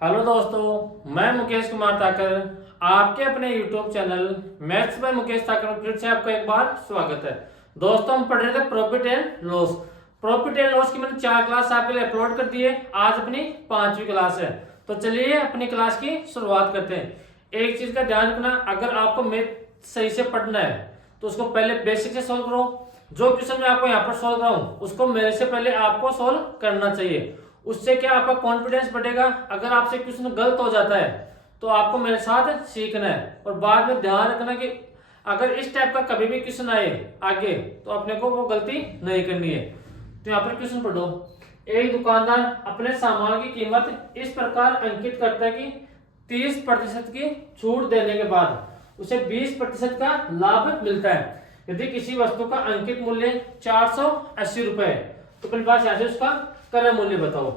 Hello दोस्तों, मैं मुकेश कुमार ताकर आपके अपने YouTube channel maths by Mukesh Takar में फिर से आपका एक बार स्वागत है। दोस्तों, हम पढ़ रहे थे profit and loss. Profit and loss की मैंने 4 क्लास आपके लिए अपलोड कर दी है। आज अपनी 5वीं क्लास है, तो चलिए अपनी क्लास की शुरुआत करते हैं। एक चीज का ध्यान रखना, अगर आपको मैथ सही से पढ़ना है तो उसको पहले बेसिक से सोल्व करो। जो क्वेश्चन मैं आपको यहाँ पर सोल्व रहा हूँ उसको मेरे से पहले आपको सोल्व करना चाहिए। उससे क्या आपका कॉन्फिडेंस बढ़ेगा। अगर आपसे क्वेश्चन गलत हो जाता है तो आपको मेरे साथ सीखना है, और बाद में ध्यान रखना कि अगर इस टाइप का कभी भी क्वेश्चन आए आगे तो अपने को वो गलती नहीं करनी है। तो यहाँ पर क्वेश्चन पढ़ो। एक दुकानदार अपने सामान की कीमत इस प्रकार अंकित करता है कि 30% की छूट देने के बाद उसे 20% का लाभ मिलता है। यदि किसी वस्तु का अंकित मूल्य 480 रुपए है तो अपने पास यहाँ से उसका क्रय मूल्य बताओ।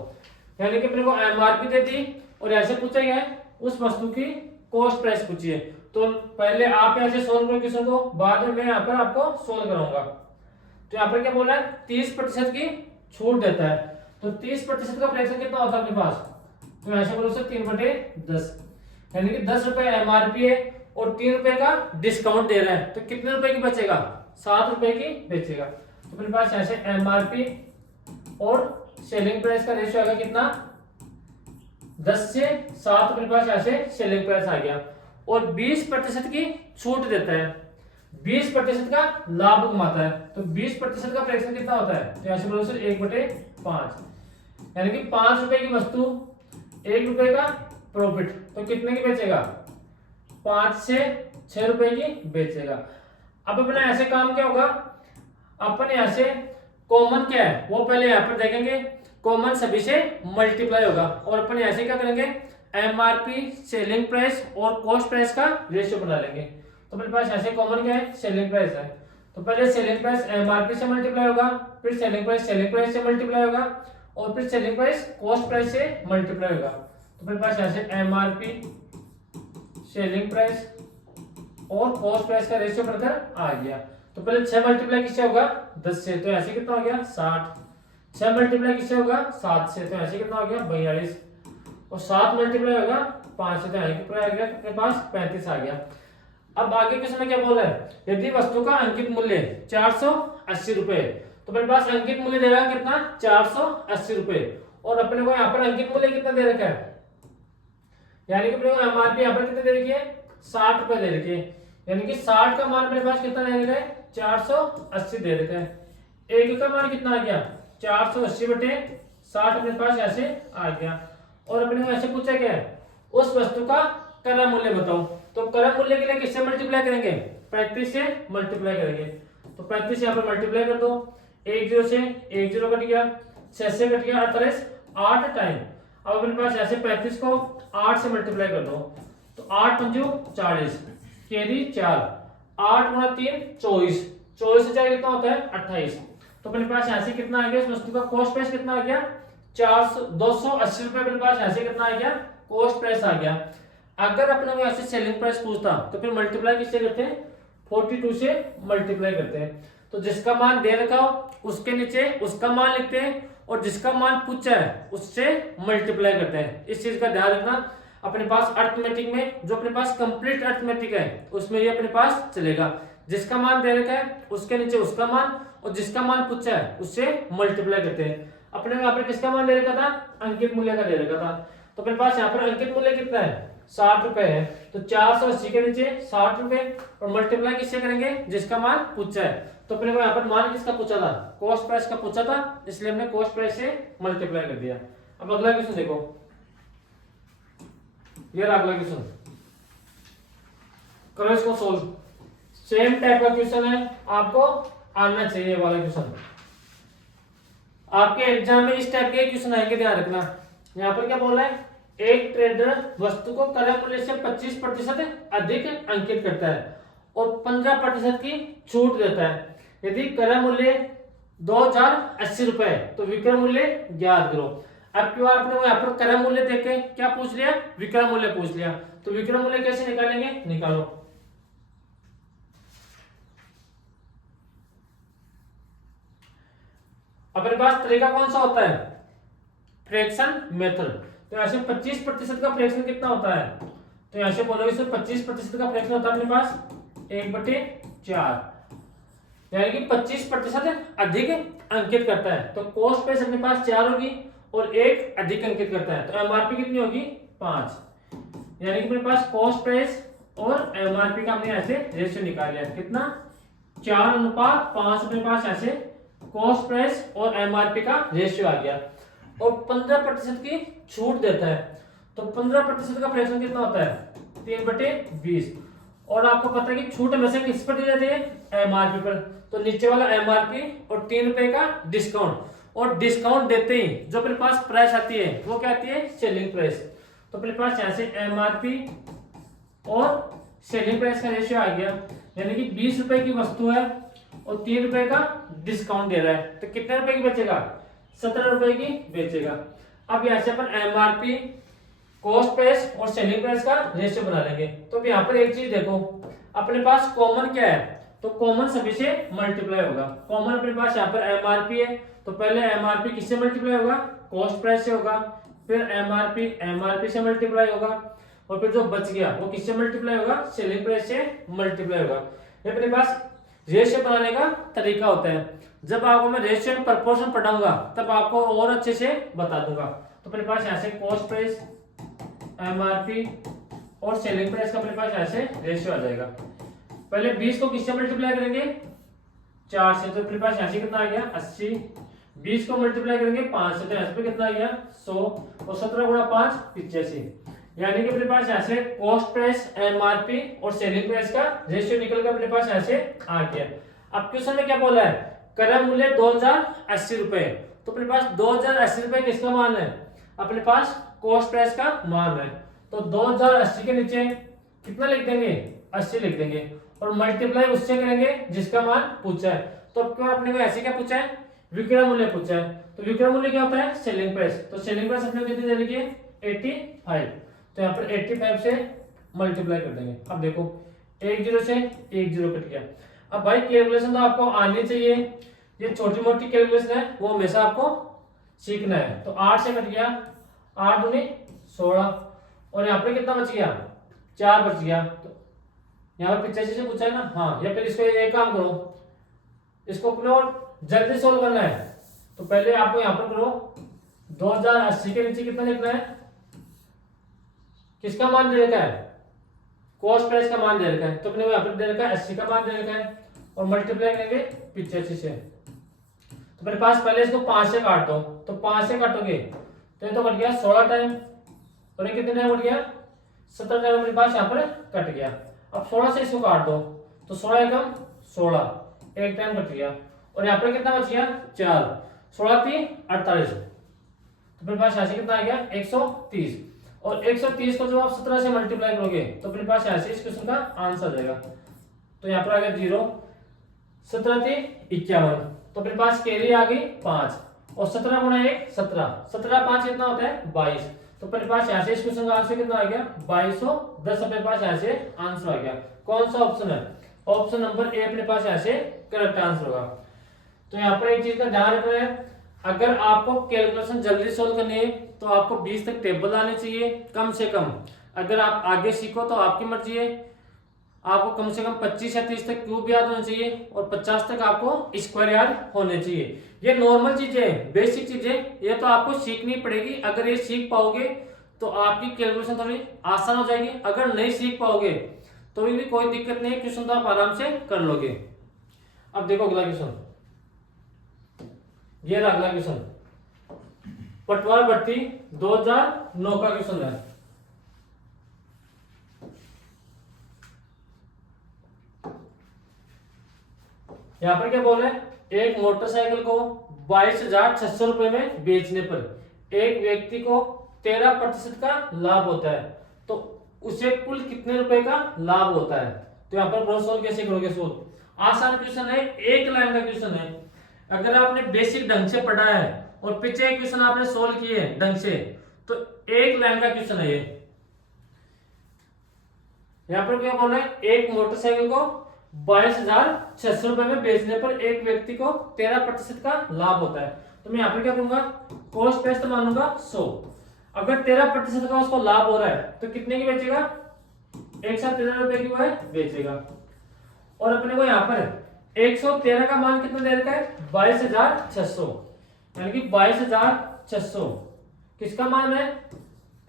यानी कि अपने को एमआरपी दे दी और ऐसे पूछा गया है उस वस्तु की कॉस्ट प्राइस पूछिए। तो पहले आप यहाँ से सोल्व करो क्वेश्चन को, बाद में मैं यहाँ पर आपको सोल्व कराऊंगा। तो यहाँ पर क्या बोल रहा है, 30% की छूट देता है। तो 30% का फ्रैक्शन कितना होता है अपने पास, तो ऐसे बोलो 3/10, यानी कि 10 रुपए एमआरपी है और 3 रुपए का डिस्काउंट दे रहा है, तो कितने रुपए की बचेगा, 7 रुपए की बचेगा। तो अपने पास ऐसे एमआरपी और सेलिंग प्राइस का रेशियो आएगा कितना, 10 से 7 अपने पास ऐसे सेलिंग प्राइस आ गया। और 20% की छूट देता है, 20% का लाभ कमाता है। तो 20% का फ्रैक्शन कितना होता है, तो ऐसे बोलो सर 1/5, यानी कि 5 रुपए की वस्तु 1 रुपए का प्रॉफिट, तो कितने की बेचेगा, 5 से 6 रुपए की बेचेगा। अब अपना ऐसे काम क्या होगा, अपन यहां से कॉमन क्या है वो पहले यहां पर देखेंगे। कॉमन सभी से मल्टीप्लाई होगा और अपन ऐसे क्या करेंगे, एमआरपी सेलिंग प्राइस और कॉस्ट प्राइस का रेशियो बना लेंगे। तो अपने पास ऐसे कॉमन क्या है, सेलिंग प्राइस है। तो पहले सेलिंग प्राइस एमआरपी से मल्टीप्लाई होगा, फिर सेलिंग प्राइस से मल्टीप्लाई होगा, और फिर सेलिंग प्राइस कॉस्ट प्राइस से मल्टीप्लाई होगा। तो अपने पास ऐसे एमआरपी सेलिंग प्राइस और कॉस्ट प्राइस का रेशियो बनकर आ गया। तो पहले 6 मल्टीप्लाई किससे होगा, 10 से, तो ऐसे कितना हो गया 60। 6 मल्टीप्लाई किससे होगा, 7 से, तो ऐसे कितना हो गया 42। और 7 मल्टीप्लाई होगा 5 से, तो यहाँ कितना आ गया अपने पास 35 आ गया। अब आगे क्वेश्चन में क्या बोला है, यदि वस्तु का अंकित मूल्य 480 रुपए, तो अपने पास अंकित मूल्य देगा कितना, 480 रुपए, और अपने को यहाँ पर अंकित मूल्य कितना दे रखा है, यानी कि अपने को एमआरपी यहाँ पर कितने दे रखी है, 60 रुपए दे रखे हैं। यानी कि 60 का मान अपने पास कितना दे रखा है, 480 दे रखा है। एक का मान कितना आ गया, 480/60 अपने पास ऐसे आ गया। और अपने को ऐसे पूछा गया है उस वस्तु का क्रय मूल्य बताओ। तो क्रय मूल्य के लिए किससे मल्टीप्लाई करेंगे, 35 से मल्टीप्लाई करेंगे। तो 35 यहाँ पर मल्टीप्लाई कर दो, 1 0 से 1 0 कट गया, 6 से कट गया 48, 8 टाइम। अब अपने पास ऐसे 35 को 8 से मल्टीप्लाई कर दो, तो 8 पंजू 40, कैरी 4, 8 गुणा 3 24, 24 से 4 कितना होता है 28। तो अपने पास यहाँ से कितना आ गया, इस वस्तु का कॉस्ट प्राइस कितना आ गया, 280 रुपए अपने पास यहाँ से कितना आ गया, कॉस्ट प्राइस आ गया। अगर अपने को ऐसे सेलिंग प्राइस पूछता तो फिर मल्टीप्लाई किससे करते हैं, 42 से मल्टीप्लाई करते हैं। तो जिसका मान दे रखा हो उसके नीचे उसका मान लिखते हैं, और जिसका मान पूछा है उससे मल्टीप्लाई करते हैं। इस चीज का ध्यान रखना। अपने पास अर्थमेटिक में जो अपने पास कंप्लीट अर्थमेटिक है उसमें ये अपने पास चलेगा, जिसका मान दे रखा है उसके नीचे उसका मान, और जिसका मान पूछा है उससे मल्टीप्लाई करते हैं। अपने यहाँ पर किसका मान दे रखा था, अंकित मूल्य का दे रखा था। तो अपने पास यहाँ पर अंकित मूल्य कितना है, 60 रुपए है। तो 480 के नीचे 60 रुपए, और मल्टीप्लाई किससे करेंगे, जिसका मान पूछा है। तो अपने को यहाँ पर मान किसका पूछा था, कॉस्ट प्राइस का पूछा था, इसलिए हमने कॉस्ट प्राइस से मल्टीप्लाई कर दिया। अब अगला क्वेश्चन देखो, ये अगला क्वेश्चन करो, इसको सोल्व। सेम टाइप का क्वेश्चन है, आपको आना चाहिए वाला क्वेश्चन। आपके एग्जाम में इस टाइप के क्वेश्चन आएंगे, ध्यान रखना। यहाँ पर क्या बोल रहा है, एक ट्रेडर वस्तु को क्रय मूल्य से 25% अधिक अंकित करता है और 15% की छूट देता है। यदि क्रय मूल्य 2080 रुपए है तो विक्रय मूल्य ज्ञात करो। अब क्यों आपने यहाँ पर क्रय मूल्य देके क्या पूछ लिया, विक्रय मूल्य पूछ लिया। तो विक्रय मूल्य कैसे निकालेंगे, निकालो। अपने पास तरीका कौन सा होता है, फ्रैक्शन मेथड। तो यहाँ से 25% का फ्रैक्शन कितना होता है, तो यहाँ से बोलोगे सर 25% का फ्रैक्शन होता है अपने पास 1/4, यानी कि 25% अधिक अंकित करता है। तो कॉस्ट प्राइस अपने पास 4 होगी और 1 अधिक अंकित करता है, तो एमआरपी कितनी होगी 5, यानी कि अपने पास कॉस्ट प्राइस और एमआरपी का हमने ऐसे रेशियो निकाल लिया, कितना 4:5 अपने पास ऐसे कॉस्ट प्राइस और एमआरपी का रेशियो आ गया। और 15% की छूट देता है, तो 15% का फ्रैक्शन कितना होता है 3/20, और आपको पता है कि छूट हमेशा किस पर दी जाती है, एमआरपी पर, तो नीचे वाला एमआरपी और 3 रुपए का डिस्काउंट, और डिस्काउंट देते ही जो अपने पास प्राइस आती है वो क्या आती है सेलिंग प्राइस। तो अपने पास यहाँ से एमआरपी और सेलिंग प्राइस का रेशियो आ गया, यानी कि 20 रुपए की वस्तु है और 3 रुपए का डिस्काउंट दे रहा है, तो कितने रुपए की बेचेगा 17 रुपए की बेचेगा। अब यहाँ से अपन एमआरपी, कॉस्ट प्राइस और सेलिंग प्राइस का रेशियो बना लेंगे। तो यहाँ पर एक चीज देखो, अपने पास कॉमन क्या है, तो कॉमन सभी से मल्टीप्लाई होगा। कॉमन अपने पास यहाँ पर एमआरपी है, तो पहले एमआरपी किससे मल्टीप्लाई होगा, कॉस्ट प्राइस से होगा, फिर एमआरपी से मल्टीप्लाई होगा, और फिर जो बच गया वो किससे मल्टीप्लाई होगा, सेलिंग प्राइस से मल्टीप्लाई होगा। ये अपने पास रेशियो बनाने का तरीका होता है। जब आपको मैं रेशियो एंड प्रपोर्शन पढ़ाऊंगा तब आपको और अच्छे से बता दूंगा। तो अपने पास यहाँ से कॉस्ट प्राइस, एमआरपी और सेलिंग प्राइस का अपने पास ऐसे रेशियो आ जाएगा। पहले 20 को किससे मल्टीप्लाई करेंगे 4 से, तो अपने पास यहाँ से कितना आ गया 80, 20 को मल्टीप्लाई करेंगे 5 से, तो यहाँ पे कितना आ गया 100, और 17 गुणा 5 85, यानी कि अपने पास यहाँ से कॉस्ट प्राइस, एमआरपी और सेलिंग प्राइस का रेशियो निकल कर अपने पास ऐसे आ गया। अब क्वेश्चन में क्या बोला है, क्रय मूल्य 2080 रुपए, तो अपने पास 2080 रुपए किसका मान है, अपने पास कॉस्ट प्राइस का मान है, तो 2080 के नीचे कितना लिख देंगे 80 लिख देंगे, और मल्टीप्लाई उससे करेंगे जिसका मान पूछा है। तो अपने को ऐसे क्या पूछा है, विक्रय मूल्य पूछा है, तो विक्रय मूल्य क्या होता है सेलिंग प्राइस, तो सेलिंग प्राइस अपने को कितनी दे रखी है 85, तो यहाँ पर 85 से मल्टीप्लाई कर देंगे। अब देखो 1 0 से 1 0 कट गया। अब भाई कैलकुलेशन तो आपको आनी चाहिए, ये छोटी मोटी कैलकुलेशन है वो हमेशा आपको सीखना है। तो 8 से कट गया, 8 दूनी 16, और यहाँ पे कितना बच गया 4 बच गया। तो यहाँ पर 85 से पूछा है ना, हाँ, या फिर इसको एक काम करो, इसको अपने जल्दी सोल्व करना है, तो पहले आपको यहाँ पर करो 2080 के नीचे कितना लिखना है, किसका मान दे रखा है, कॉस्ट प्राइस का मान दे रखा है, तो अपने को यहाँ पर दे रखा है 80 का मान दे रखा है, और मल्टीप्लाई करेंगे 85 से। तो मेरे पास पहले इसको 5 से काट दो, तो 5 से काटोगे तो ये तो कट गया 16 टाइम, और ये कितने टाइम कट गया 17 टाइम मेरे पास यहाँ पर कट गया। अब 16 से इसको काट दो, तो 16 एकम 16, एक टाइम कट गया, और यहाँ पर कितना बच गया 4, 16 3 48, तो मेरे पास यहाँ से कितना आ गया 130, और 130 को जब आप 17 से मल्टीप्लाई करोगे तो अपने पास यहाँ से इस क्वेश्चन का आंसर आ जाएगा। तो यहाँ पर आ गया 0, 17 3 51, तो अपने पास कैरी आ गई 5, और 17 गुणा 1 17, 17 5 कितना होता है 22, तो अपने पास यहाँ से इस क्वेश्चन का आंसर कितना आ गया 2210, अपने पास यहाँ से आंसर आ गया। कौन सा ऑप्शन है, ऑप्शन नंबर ए अपने पास यहाँ से करेक्ट आंसर होगा। तो यहाँ पर एक चीज का ध्यान रखना है, अगर आपको कैलकुलेशन जल्दी सोल्व करनी है तो आपको 20 तक टेबल आने चाहिए कम से कम। अगर आप आगे सीखो तो आपकी मर्जी है, आपको कम से कम 25 या 30 तक क्यूब याद होने चाहिए, और 50 तक आपको स्क्वायर याद होने चाहिए। ये नॉर्मल चीजें, बेसिक चीजें, ये तो आपको सीखनी पड़ेगी। अगर ये सीख पाओगे तो आपकी कैलकुलेशन थोड़ी आसान हो जाएगी, अगर नहीं सीख पाओगे तो भी कोई दिक्कत नहीं है, क्वेश्चन तो आप आराम से कर लोगे। अब देखो अगला क्वेश्चन, ये रहा अगला क्वेश्चन, पटवार भर्ती 2009 का क्वेश्चन है। यहाँ पर क्या बोल रहे हैं, एक मोटरसाइकिल को 22,600 रुपए में बेचने पर एक व्यक्ति को 13% का लाभ होता है, तो उसे कुल कितने रुपए का लाभ होता है। तो यहाँ पर क्रॉस सॉल्व कैसे करोगे, सोल्व आसान क्वेश्चन है, एक लाइन का क्वेश्चन है। अगर आपने बेसिक ढंग से पढ़ा है और पीछे क्वेश्चन आपने सोल्व किए ढंग से, तो एक लाइन का क्वेश्चन है ये। यहाँ पर क्या बोल रहा है, एक मोटरसाइकिल को 22,600 रुपए में बेचने पर एक व्यक्ति को 13% का लाभ होता है। तो मैं यहाँ पर क्या करूंगा, कॉस्ट प्राइस तो मानूंगा 100। अगर 13% का उसको लाभ हो रहा है तो कितने की बेचेगा, 113 रुपए की वो है बेचेगा। और अपने को यहाँ पर 113 का मान कितना दे रखा है, 22,600, यानी कि 22,600 किसका मान है,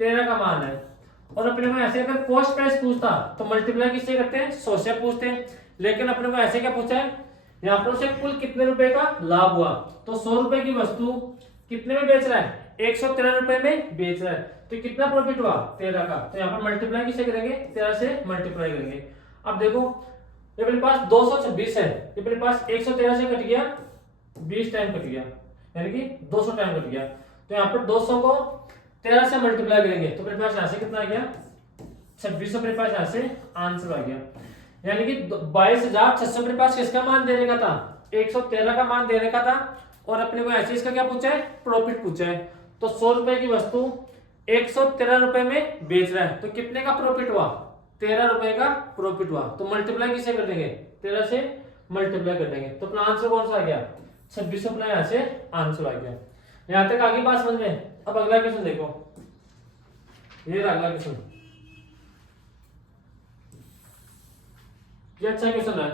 13 का मान है। और अपने को ऐसे अगर कॉस्ट प्राइस पूछता तो मल्टीप्लाई किससे करते हैं, 100 से पूछते हैं। लेकिन अपने को ऐसे क्या पूछा है, यहाँ पर उसे कुल कितने रुपए का लाभ हुआ, तो 100 रुपए की वस्तु कितने में बेच रहा है, 113 रुपए में बेच रहा है, तो कितना प्रॉफिट हुआ, 13 का। तो यहाँ पर मल्टीप्लाई किससे करेंगे, 13 से मल्टीप्लाई करेंगे। अब देखो ये अपने पास 226 है, ये अपने पास 113 से कट गया, 20 टाइम कट गया, यानी कि 200 टाइम कट गया। तो यहाँ पर 200 को 13 से मल्टीप्लाई करेंगे तो अपने पास यहाँ से कितना आ गया, 2600 अपने पास यहाँ से आंसर आ गया। यानी कि 22,600 अपने पास किसका मान देने का था, 113 का मान देने का था। और अपने को ऐसे इसका क्या पूछा है, प्रॉफिट पूछा है। तो 100 रुपए की वस्तु 113 रुपए में बेच रहा है, तो कितने का प्रॉफिट हुआ, 13 रुपए का प्रॉफिट हुआ। तो मल्टीप्लाई किसे कर देंगे, 13 से मल्टीप्लाई कर देंगे। तो अपना आंसर कौन सा आ गया, 2600 अपना यहाँ से आंसर आ गया। यहां तक आगे बात समझ में। अब अगला क्वेश्चन देखो, ये अगला क्वेश्चन, ये अच्छा क्वेश्चन है,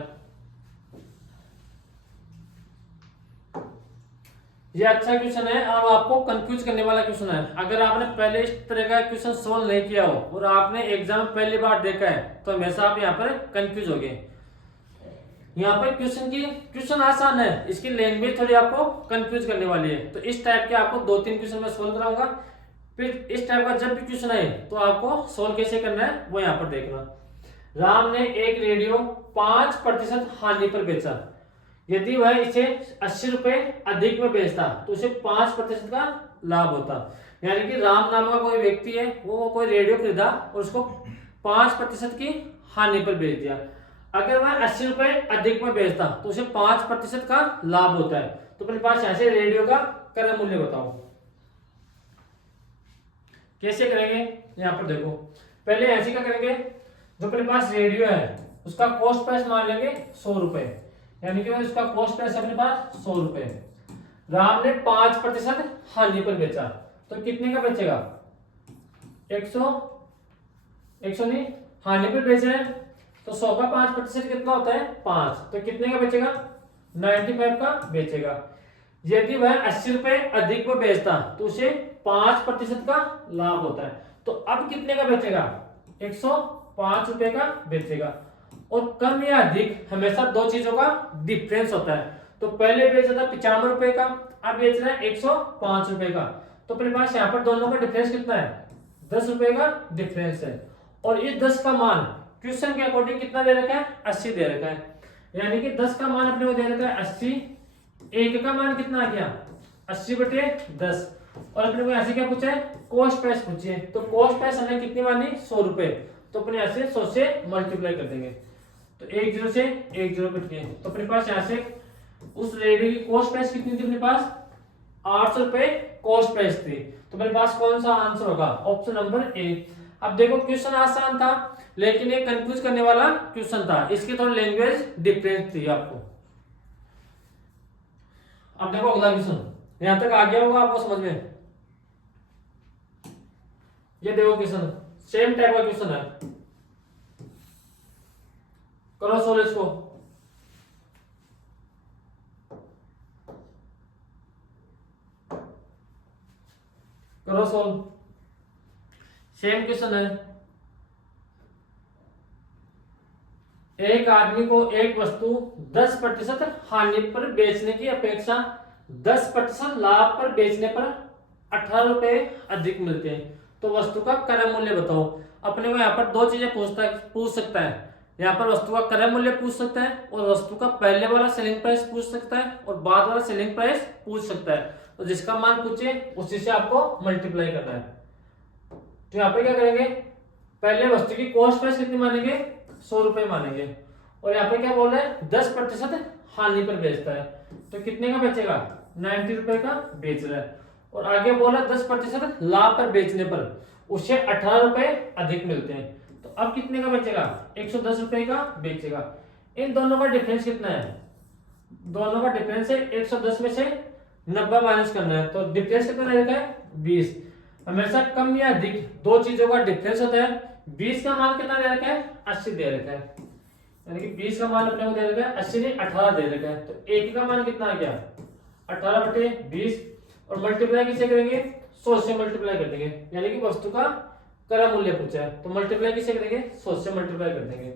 ये अच्छा क्वेश्चन है। अब आपको कंफ्यूज करने वाला क्वेश्चन है। अगर आपने पहले इस तरह का क्वेश्चन सोल्व नहीं किया हो और आपने एग्जाम में पहली बार देखा है तो हमेशा आप यहाँ पर कंफ्यूज हो गए। यहाँ पर क्वेश्चन आसान है, इसकी लैंग्वेज थोड़ी आपको कंफ्यूज करने वाली है। तो इस टाइप के आपको 2-3 क्वेश्चन मैं सोल्व कराऊंगा, फिर इस टाइप का जब भी क्वेश्चन आए तो आपको सोल्व कैसे करना है वो यहाँ पर देखना। राम ने एक रेडियो 5% हानि पर बेचा, यदि वह इसे 80 रुपए अधिक में बेचता तो उसे 5% का लाभ होता। यानी कि राम नाम का कोई व्यक्ति है, वो कोई रेडियो खरीदा और उसको 5% की हानि पर बेच दिया। अगर वह 80 रुपए अधिक में बेचता तो उसे 5% का लाभ होता है। तो अपने पास यहाँ से रेडियो का क्रय मूल्य बताओ, कैसे करेंगे। यहाँ पर देखो, पहले ऐसे क्या करेंगे, जो अपने पास रेडियो है उसका कॉस्ट प्राइस मान लेंगे 100 रुपए, यानी कि उसका कॉस्ट प्राइस अपने पास 100 रुपए। राम ने 5% हानि पर बेचा तो कितने का बेचेगा, 100 नहीं, हानि पर बेच रहे हैं तो 100 का 5% कितना होता है, 5, तो कितने का बेचेगा, 95 का बेचेगा। यदि वह 80 रुपए अधिक में बेचता तो उसे 5% का लाभ होता है। तो अब कितने का बेचेगा, 105 रुपए का बेचेगा। और कम या अधिक हमेशा दो चीजों का डिफरेंस होता है। तो पहले बेचा था 95 रुपए का, अब बेच रहा है 105 रुपए का। तो अपने पास यहाँ पर दोनों का डिफरेंस कितना है, 10 रुपए का डिफरेंस है। और इस 10 का मान क्वेश्चन के अकॉर्डिंग कितना दे रखा है, 80 दे रखा है। यानी कि 10 का मान अपने को दे रखा है 80, एक का मान कितना आ गया, 80/10। और अपने को ऐसे क्या पूछा है, कॉस्ट प्राइस पूछी है। तो कॉस्ट प्राइस हमें कितनी मानी, 100 रुपए, तो अपने ऐसे 100 से मल्टीप्लाई कर देंगे। तो 1 0 से 1 0 कट गए। तो अपने पास यहाँ से उस रेडियो की कॉस्ट प्राइस कितनी थी, अपने पास 800 रुपए कॉस्ट प्राइस थी। तो मेरे पास कौन सा आंसर होगा, ऑप्शन नंबर ए। अब देखो क्वेश्चन आसान था लेकिन ये कंफ्यूज करने वाला क्वेश्चन था, इसकी थोड़ी लैंग्वेज डिफरेंस थी आपको। अब देखो अगला क्वेश्चन, यहां तक आ गया होगा आपको समझ में। ये देखो क्वेश्चन सेम टाइप का क्वेश्चन है, करो सोल्व इसको। करो सोल्व, सेम क्वेश्चन है। एक आदमी को एक वस्तु 10% हानि पर बेचने की अपेक्षा 10% लाभ पर बेचने पर 18 रुपए अधिक मिलते हैं, तो वस्तु का क्रय मूल्य बताओ। अपने को यहाँ पर दो चीजें पूछ सकता है, यहाँ पर वस्तु का क्रय मूल्य पूछ सकता है और वस्तु का पहले वाला सेलिंग प्राइस पूछ सकता है और बाद वाला सेलिंग प्राइस पूछ सकता है। तो जिसका मान पूछे उसी से आपको मल्टीप्लाई करना है। तो यहाँ पे क्या करेंगे, पहले वस्तु की कॉस्ट प्राइस कितनी मानेंगे, 100 रुपए मानेंगे। और यहाँ पे क्या बोल रहे हैं, 10% हानि पर बेचता है, तो कितने का बेचेगा, 90 रुपए का बेच रहा है। और आगे बोल रहा है 10% लाभ पर बेचने पर उसे 18 रुपए अधिक मिलते हैं, तो अब कितने का बेचेगा, 110 रुपए का बेचेगा। इन दोनों का डिफरेंस कितना है, दोनों का डिफरेंस है 110 में से 90 माइनस करना है, तो डिफरेंस कितना रहेगा, 20। हमेशा कम या अधिक दो चीजों का डिफरेंस होता है। 20 का मान कितना दे रखा है, 80 दे रखा है, यानी कि 20 का मान अपने को दे रखा है 80 नहीं 18 दे रखा है, तो एक का मान कितना आ गया 18/20 और मल्टीप्लाई किसे करेंगे 100 से मल्टीप्लाई कर देंगे, यानी कि वस्तु का क्रय मूल्य पूछा है तो मल्टीप्लाई किसे करेंगे 100 से मल्टीप्लाई कर देंगे,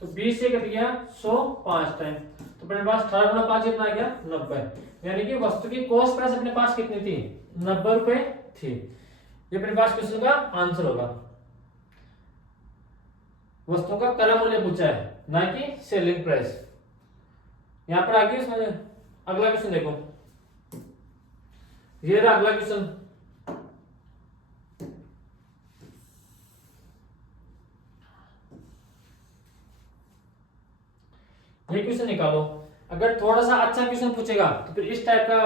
तो 20 से कट गया 100 5 टाइम, तो अपने पास 18 गुणा 5 कितना आ गया 90, यानी कि वस्तु की कॉस्ट प्राइस अपने पास कितनी थी 90 रुपए थी। ये अपने पास क्वेश्चन का आंसर होगा। वस्तु का क्रय मूल्य पूछा है ना कि सेलिंग प्राइस। यहां पर आगे इसमें अगला क्वेश्चन देखो, ये रहा अगला क्वेश्चन। ये क्वेश्चन निकालो। अगर थोड़ा सा अच्छा क्वेश्चन पूछेगा तो फिर इस टाइप का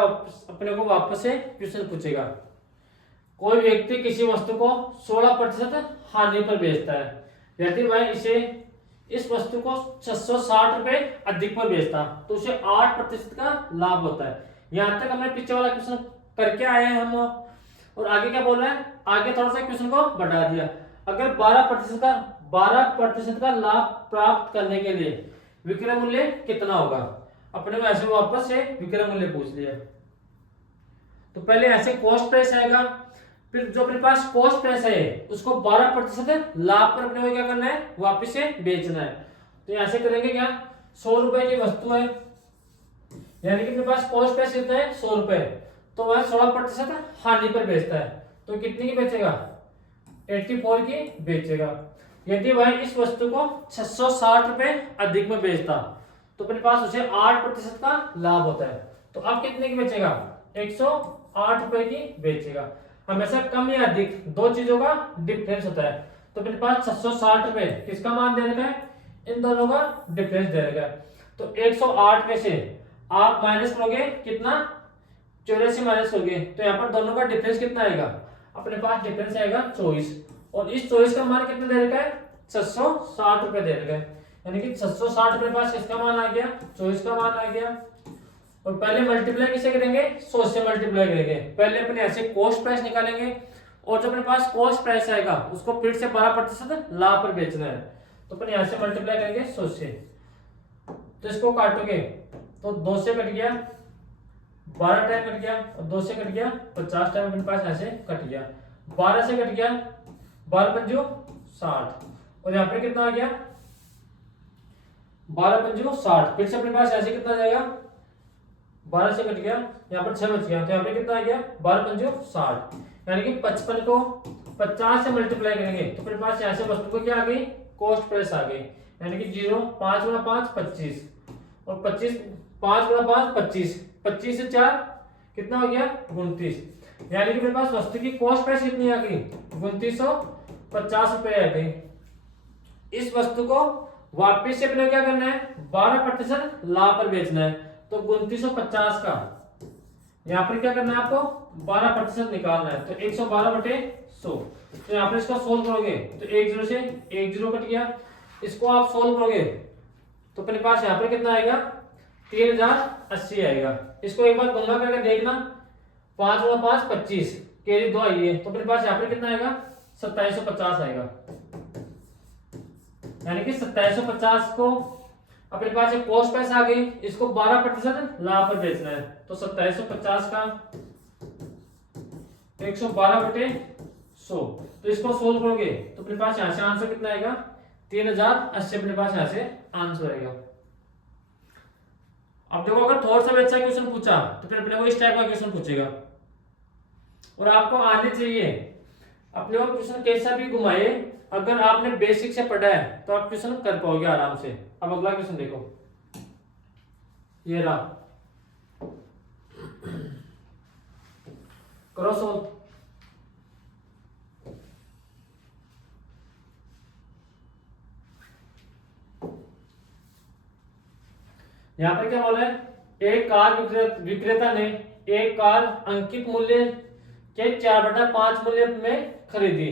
अपने को वापस से क्वेश्चन पूछेगा। कोई व्यक्ति किसी वस्तु को 16% हानि पर बेचता है, यदि वह इसे इस वस्तु को 660 रुपए अधिक पर बेचता तो उसे 8% का लाभ होता है। यहां तक हमने पीछे वाला क्वेश्चन करके आए हैं हम, और आगे क्या बोल रहे हैं, आगे थोड़ा सा क्वेश्चन को बढ़ा दिया। अगर 12% का लाभ प्राप्त करने के लिए विक्रय मूल्य कितना होगा, अपने को ऐसे वापस से विक्रय मूल्य पूछ लिया। तो पहले ऐसे कॉस्ट प्राइस आएगा, फिर जो अपने पास कॉस्ट प्राइस है उसको 12% लाभ पर अपने को क्या करना है वापस से बेचना है। तो ऐसे करेंगे क्या, 100 रुपए की वस्तु है, यानी कि अपने पास कॉस्ट प्राइस कितना है 100 रुपए, तो वह 16% हानि पर बेचता है, तो कितनी की बेचेगा 84 की बेचेगा। यदि वह इस वस्तु को 660 रुपए अधिक में बेचता तो अपने पास उसे 8% का लाभ होता है, तो अब कितने की बेचेगा 108 रुपए की बेचेगा। हमेशा कम या अधिक दो चीजों का डिफरेंस होता है, तो अपने पास 660 रुपए किसका मान दे रखा है, इन दोनों का डिफरेंस दे रखा है। तो 108 में से आप माइनस करोगे कितना 84 माइनस करोगे, तो यहाँ पर दोनों का डिफरेंस कितना आएगा, अपने पास डिफरेंस आएगा 24, और इस 24 का मान कितना दे रखा है 660 रुपए दे रखा है, यानी कि 660 रुपए पास किसका मान आ गया 24 का मान आ गया। और पहले मल्टीप्लाई किसे करेंगे 100 से मल्टीप्लाई करेंगे, पहले अपने ऐसे कॉस्ट प्राइस निकालेंगे और जो अपने पास कॉस्ट प्राइस आएगा उसको फिर से 12% लाभ पर बेचना है, तो अपने यहाँ से मल्टीप्लाई करेंगे 100 से, तो इसको काटोगे तो 2 से कट गया 12 टाइम कट गया, और 2 से कट गया 50 टाइम अपने पास ऐसे कट गया, 12 से कट गया 12 पंजो 60, और यहाँ पे कितना आ गया 12 पंजो 60, फिर से अपने पास ऐसे कितना जाएगा 12 से कट गया, यहाँ पर 6 बच गया, तो यहाँ पे कितना आ गया 12 पंजो 60, यानी कि 55 को 50 से मल्टीप्लाई करेंगे तो अपने पास यहाँ से वस्तु को क्या आ गई कॉस्ट प्राइस आ गई, यानी कि 0 5 गुणा 5 25, और 25 5 गुणा 5 25, 25 से 4 कितना हो गया 29, यानी कि मेरे पास वस्तु की कॉस्ट प्राइस कितनी आ गई 2950 रुपए आ गई। इस वस्तु को वापिस से अपने क्या करना है 12% लाभ पर बेचना है, तो 2950 का यहाँ पर क्या करना है आपको 12% निकालना है, तो 112/100, तो यहाँ पर इसको सोल्व करोगे तो 1 0 से 1 0 कट गया, इसको आप सोल्व करोगे तो अपने पास यहाँ पर कितना आएगा 3080 आएगा। इसको एक बार गुणा करके देखना, 5 गुणा 5 25, कैरी 2 आई है, तो अपने पास यहाँ पर कितना आएगा 2750 आएगा, यानी कि 2750 को अपने पास एक कॉस्ट प्राइस आ गई, इसको 12% लाभ पर बेचना है, तो 2750 का 112/100, तो इसको सोल्व करोगे तो अपने पास यहाँ से आंसर कितना आएगा 3080, अपने पास यहाँ से आंसर आएगा। अब देखो अगर थोड़ा सा भी अच्छा क्वेश्चन पूछा तो फिर अपने को इस टाइप का क्वेश्चन पूछेगा, और आपको आने चाहिए अपने को क्वेश्चन कैसा भी घुमाए, अगर आपने बेसिक से पढ़ा है तो आप क्वेश्चन कर पाओगे आराम से। अब अगला क्वेश्चन देखो, ये रहा, करो सोल्व। यहां पर क्या बोला है, एक कार विक्रेता ने एक कार अंकित मूल्य के 4/5 मूल्य में खरीदी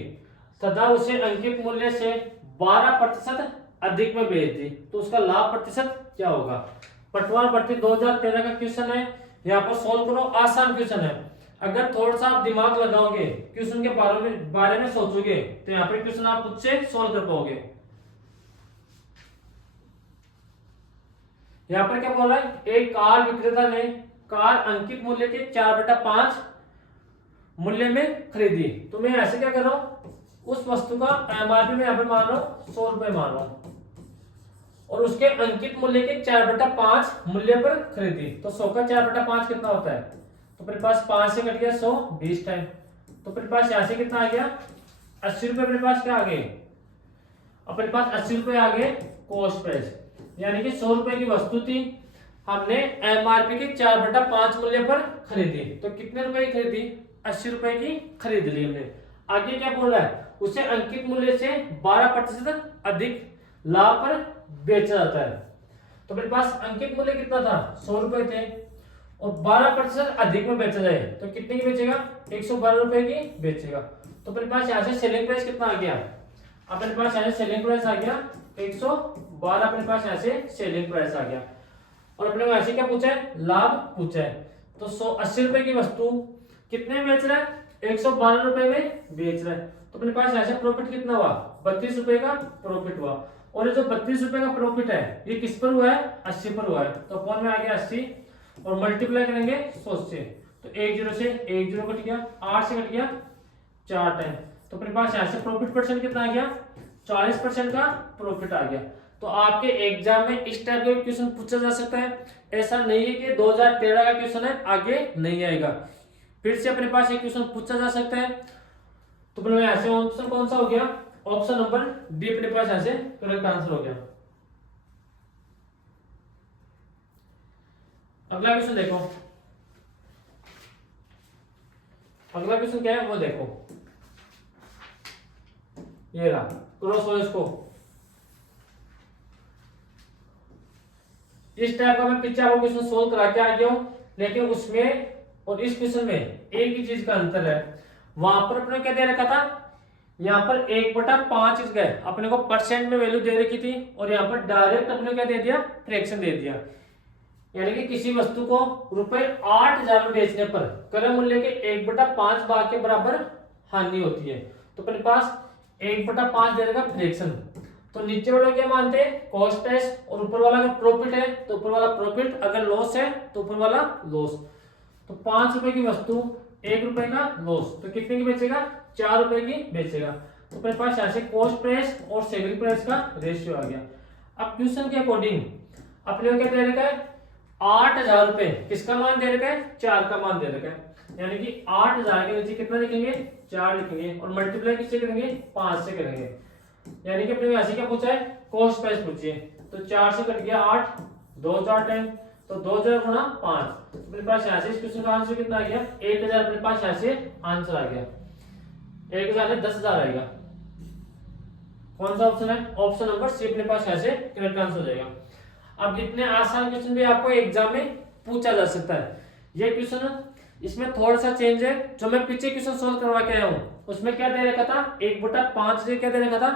तथा उसे अंकित मूल्य से 12% अधिक में बेच दी, तो उसका लाभ प्रतिशत क्या होगा। पटवार भर्ती 2013 का क्वेश्चन है, यहाँ पर सोल्व करो, आसान क्वेश्चन है। अगर थोड़ा सा आप दिमाग लगाओगे, क्वेश्चन के बारे में सोचोगे, तो यहाँ पर क्वेश्चन आप खुद से सोल्व कर पाओगे। यहाँ पर क्या बोल रहा है, एक कार विक्रेता ने कार अंकित मूल्य के 4/5 मूल्य में खरीदी। तो मैं ऐसे क्या कर रहा हूं, उस वस्तु का एमआरपी में यहाँ पे मान रहा हूं 100 रुपए मान रहा हूं, और उसके अंकित मूल्य के 4/5 मूल्य पर खरीदी। तो 100 का 4/5 कितना होता है, तो मेरे पास 5 से कट गया 100 20 टाइम, तो मेरे पास यहाँ से कितना आ गया 80 रुपए। मेरे पास क्या आ गए, अपने पास 80 रुपए आ गए कॉस्ट प्राइस, यानी कि 100 रुपए की वस्तु थी, हमने एमआरपी के 4/5 मूल्य पर खरीदी। तो कितने रुपए की खरीदी, 80 रुपए की खरीद ली हमने। आगे क्या बोल रहा है, उसे अंकित मूल्य से 12% अधिक लाभ पर बेचा जाता है। तो मेरे पास अंकित मूल्य कितना था, 100 रुपए थे, और 12% अधिक में बेचा जाए तो कितने की बेचेगा, 112 रुपए की बेचेगा। तो मेरे पास यहाँ से सेलिंग प्राइस कितना आ गया, अपने पास यहाँ से सेलिंग प्राइस आ गया 112, अपने पास यहाँ से सेलिंग प्राइस आ गया। और अपने को ऐसे क्या पूछा है, लाभ पूछा है। तो 180 रुपए की वस्तु कितने में बेच रहा है, 112 रुपए में बेच रहा है। तो अपने पास ऐसे प्रॉफिट कितना हुआ, 32 रुपए का प्रॉफिट हुआ। और ये जो 32 रुपए का प्रॉफिट है ये किस पर हुआ है, 80 पर हुआ है। तो अपॉन में आ गया 80 और मल्टीप्लाई करेंगे 100 से, तो 1 0 से 1 0 कट गया, 8 से कट गया 4 टाइम। तो अपने पास यहाँ से प्रॉफिट परसेंट कितना आ गया, 40% का प्रॉफिट आ गया। तो आपके एग्जाम में इस टाइप का क्वेश्चन पूछा जा सकता है। ऐसा नहीं है कि 2013 का क्वेश्चन है आगे नहीं आएगा, फिर से अपने पास एक क्वेश्चन पूछा जा सकता है। तो फिर यहाँ से ऑप्शन कौन सा हो गया, ऑप्शन नंबर डी अपने पास यहाँ से करेक्ट आंसर हो गया। अगला क्वेश्चन देखो, अगला क्वेश्चन क्या है वो देखो, ये रहा, क्रॉस हो इसको। इस टाइप का मैं पीछे आपको क्वेश्चन सोल्व करा के आ गया हूं, लेकिन उसमें और इस क्वेश्चन में एक ही चीज का अंतर है। वहां पर अपने क्या दे रखा था, यहाँ पर 1/5 गए, अपने को परसेंट में वैल्यू दे रखी थी, और यहाँ पर डायरेक्ट अपने क्या दे दिया, फ्रैक्शन दे दिया। यानी कि किसी वस्तु को ₹8,000 में बेचने पर क्रय मूल्य के 1/5 भाग के बराबर हानि होती है। तो अपने पास 1/5 दे देगा फ्रैक्शन। तो नीचे वाले क्या मानते हैं, कॉस्ट प्राइस, और ऊपर वाला अगर प्रॉफिट है तो ऊपर वाला प्रॉफिट, अगर लॉस है तो ऊपर वाला लॉस। तो 5 रुपए की वस्तु 1 रुपए का लॉस, तो कितने की बेचेगा, 4 रुपए की बेचेगा। तो अपने पास यहाँ से कॉस्ट प्राइस और सेलिंग प्राइस का रेशियो आ गया। अब क्वेश्चन के अकॉर्डिंग अपने को क्या दे रखा है, 8,000 रुपए किसका मान दे रखा है, 4 का मान दे रखा है। यानी कि 8,000 के नीचे कितना लिखेंगे, 4 लिखेंगे, और मल्टीप्लाई किससे करेंगे, 5 से करेंगे। यानी कि अपने ऐसे क्या पूछा है, कॉस्ट प्राइस पूछिए। तो 4 से कट गया 8, 2 4 टाइम, तो 2000 गुणा 5। तो मेरे पास यहाँ से इस क्वेश्चन का आंसर कितना आ गया, 1,000 अपने पास यहाँ से आंसर आ गया। 1,000 से 10,000 आएगा। कौन सा ऑप्शन है, ऑप्शन नंबर सी अपने पास यहाँ से करेक्ट आंसर हो जाएगा। अब जितने आसान क्वेश्चन भी आपको एग्जाम में पूछा जा सकता है, ये क्वेश्चन इसमें थोड़ा सा चेंज है। जो मैं पीछे क्वेश्चन सोल्व करवा के आया हूँ उसमें क्या दे रखा था, 1/5 से क्या दे रखा था,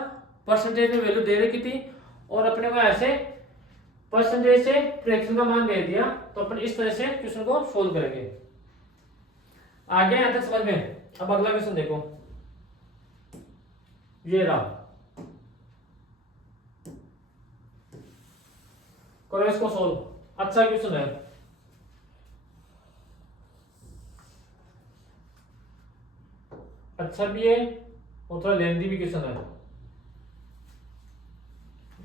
परसेंटेज में वैल्यू दे रखी थी, और अपने को ऐसे परसेंटेज से फ्रैक्शन का मान दे दिया। तो अपन इस तरह से क्वेश्चन को सोल्व करेंगे। आगे यहाँ तक समझ में। अब अगला क्वेश्चन देखो, ये रहा, करो इसको सोल्व। अच्छा क्वेश्चन है, अच्छा भी है और थोड़ा लेंथी भी क्वेश्चन है।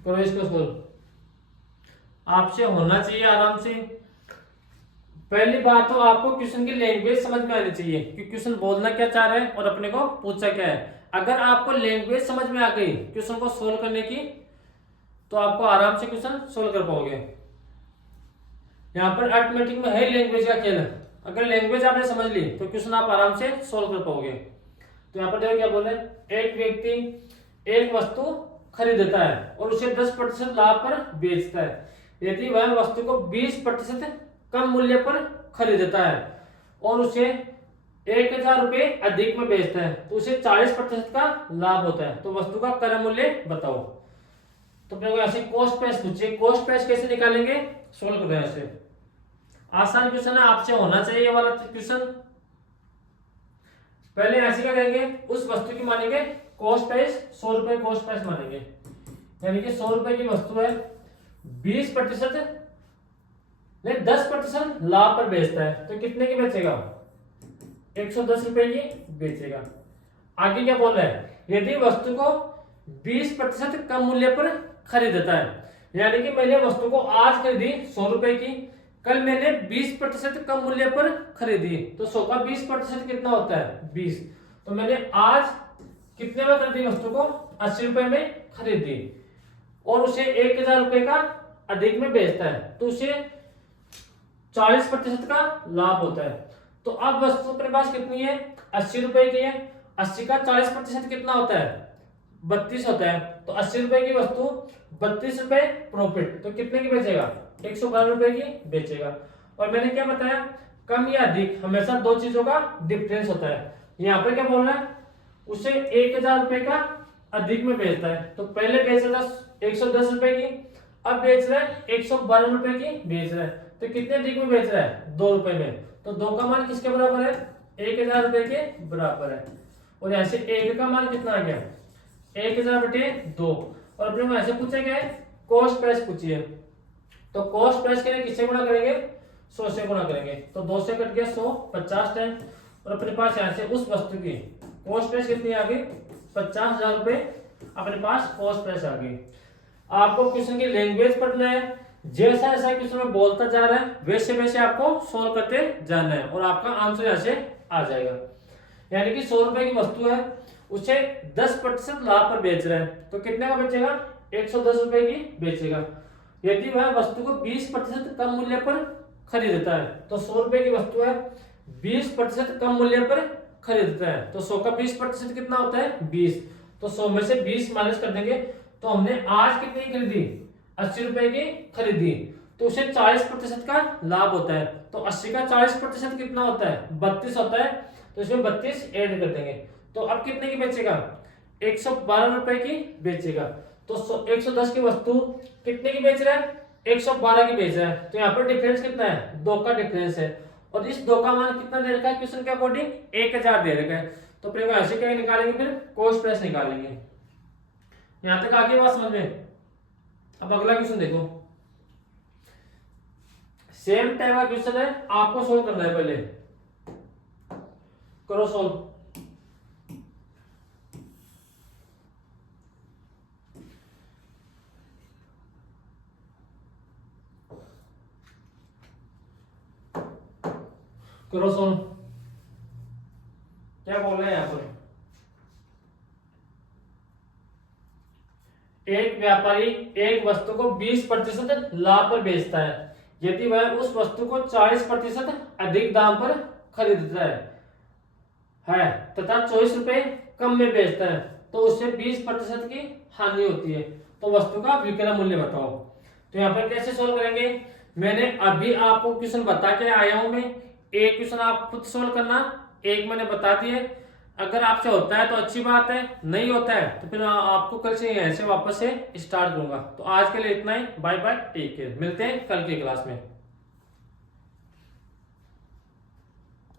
करो इसको सोल्व, आपसे होना चाहिए आराम से। पहली बात तो आपको क्वेश्चन की लैंग्वेज समझ में आनी चाहिए कि क्वेश्चन बोलना क्या चाह रहा है और अपने को पूछा क्या है। अगर आपको लैंग्वेज समझ में आ गई क्वेश्चन को सोल्व करने की, तो आपको आराम से क्वेश्चन सोल्व कर पाओगे। यहाँ पर अर्थमेटिक में है लैंग्वेज का खेल। अगर लैंग्वेज आपने समझ ली तो क्वेश्चन आप आराम से सोल्व कर पाओगे। तो यहाँ पर देखो क्या बोल रहे हैं, एक व्यक्ति एक वस्तु खरीदता है और उसे 10% लाभ पर बेचता है। यदि वह वस्तु को 20% कम मूल्य पर खरीदता है और उसे 1,000 रुपए अधिक में बेचता है, तो उसे 40% का लाभ होता है। तो वस्तु का क्रय मूल्य बताओ। तो अपने को ऐसे कॉस्ट प्राइस पूछिए, कॉस्ट प्राइस कैसे निकालेंगे, सोल्व कर रहे हैं ऐसे। आसान क्वेश्चन है, आपसे होना चाहिए ये वाला क्वेश्चन। पहले ऐसे क्या करेंगे, उस वस्तु की मानेंगे कॉस्ट प्राइस 100 रुपए कॉस्ट प्राइस मानेंगे, यानी कि 100 रुपए की वस्तु है, 20% नहीं 10% लाभ पर बेचता है, तो कितने की बेचेगा, 110 रुपए की बेचेगा। आगे क्या बोल रहा है, यदि वस्तु को 20% कम मूल्य पर खरीदता है, यानी कि मैंने वस्तु को आज खरीदी 100 रुपए की, कल मैंने 20% कम मूल्य पर खरीदी, तो 100 का 20% कितना होता है 20, तो मैंने आज कितने में खरीदी वस्तु को 80 रुपए में खरीदी और उसे 1000 रुपए का अधिक में बेचता है, तो उसे 40% का लाभ होता है। तो अब वस्तु अपने पास कितनी है, 80 रुपए की है, 80 का 40% कितना होता है 32 होता है, तो 80 रुपए की वस्तु 32 रुपए प्रॉफिट, तो कितने की बेचेगा 112 रुपए की बेचेगा। और मैंने क्या बताया, कम या अधिक हमेशा दो चीजों का डिफरेंस होता है। यहाँ पर क्या बोल रहा है, उसे 1000 रुपए का अधिक में बेचता है, तो पहले बेच रहा था 110 रुपए की, अब बेच रहा है 112 रुपए की बेच रहा है, तो कितने अधिक में बेच रहा है 2 रुपए में, तो 2 का मान किसके बराबर है 1000 रुपए के बराबर है। और यहाँ से 1 का मान कितना आ गया 1000 बटे 2, और अपने को ऐसे पूछा गया है कॉस्ट प्राइस पूछी है, तो कॉस्ट प्राइस के लिए किससे गुणा करेंगे 100 से गुणा करेंगे, तो 2 से कट गया 100 50 टाइम, और अपने पास यहाँ से उस वस्तु की कॉस्ट प्राइस कितनी आ गई 50,000 रुपए अपने पास कॉस्ट प्राइस आ गई। आपको क्वेश्चन की लैंग्वेज पढ़ना है, जैसा जैसा क्वेश्चन में बोलता जा रहा है वैसे वैसे आपको सोल्व करते जाना है और आपका आंसर यहाँ से आ जाएगा। यानी कि 100 रुपए की वस्तु है, उसे 10% लाभ पर बेच रहा है, तो कितने का बेचेगा 110 रुपए की बेचेगा। यदि वह वस्तु को 20% कम मूल्य पर खरीदता है, तो 100 रुपए की वस्तु है 20% कम मूल्य पर खरीदता है, तो 100 का 20% कितना होता है 20, तो 100 में से 20 माइनस कर देंगे, तो हमने आज कितनी खरीदी 80 रुपए की खरीदी, तो उसे 40% का लाभ होता है, तो 80 का 40% कितना होता है 32 होता है, तो इसमें 32 ऐड कर देंगे, तो अब कितने की बेचेगा 112 रुपए की बेचेगा। तो 110 की वस्तु कितने की बेच रहा है 112 की बेच रहा है, तो यहाँ पर डिफरेंस कितना है 2 का डिफरेंस है, और इस 2 का मान कितना दे रखा है क्वेश्चन के अकॉर्डिंग 1000 दे रखा है, तो फिर ऐसे क्या निकालेंगे फिर कॉस्ट प्राइस निकालेंगे। यहां तक आगे बात समझ में। अब अगला क्वेश्चन देखो, सेम टाइप का क्वेश्चन है, आपको सोल्व करना है, पहले करो सोल्व। करो सोल्व, क्या बोल रहे हैं यहां पर, एक व्यापारी एक वस्तु को 20% लाभ पर बेचता है, यदि वह उस वस्तु को 40% अधिक दाम पर खरीदता है तथा 24 रुपए कम में बेचता है, तो उससे 20% की हानि होती है, तो वस्तु का विक्रय मूल्य बताओ। तो यहाँ पर कैसे सोल्व करेंगे, मैंने अभी आपको क्वेश्चन बता के आया हूं, मैं एक क्वेश्चन आप खुद सोल्व करना, एक मैंने बता दिए, अगर आपसे होता है तो अच्छी बात है, नहीं होता है तो फिर आपको कल से ऐसे वापस से स्टार्ट करूंगा। तो आज के लिए इतना ही, बाय बाय, टेक केयर, मिलते हैं कल की क्लास में।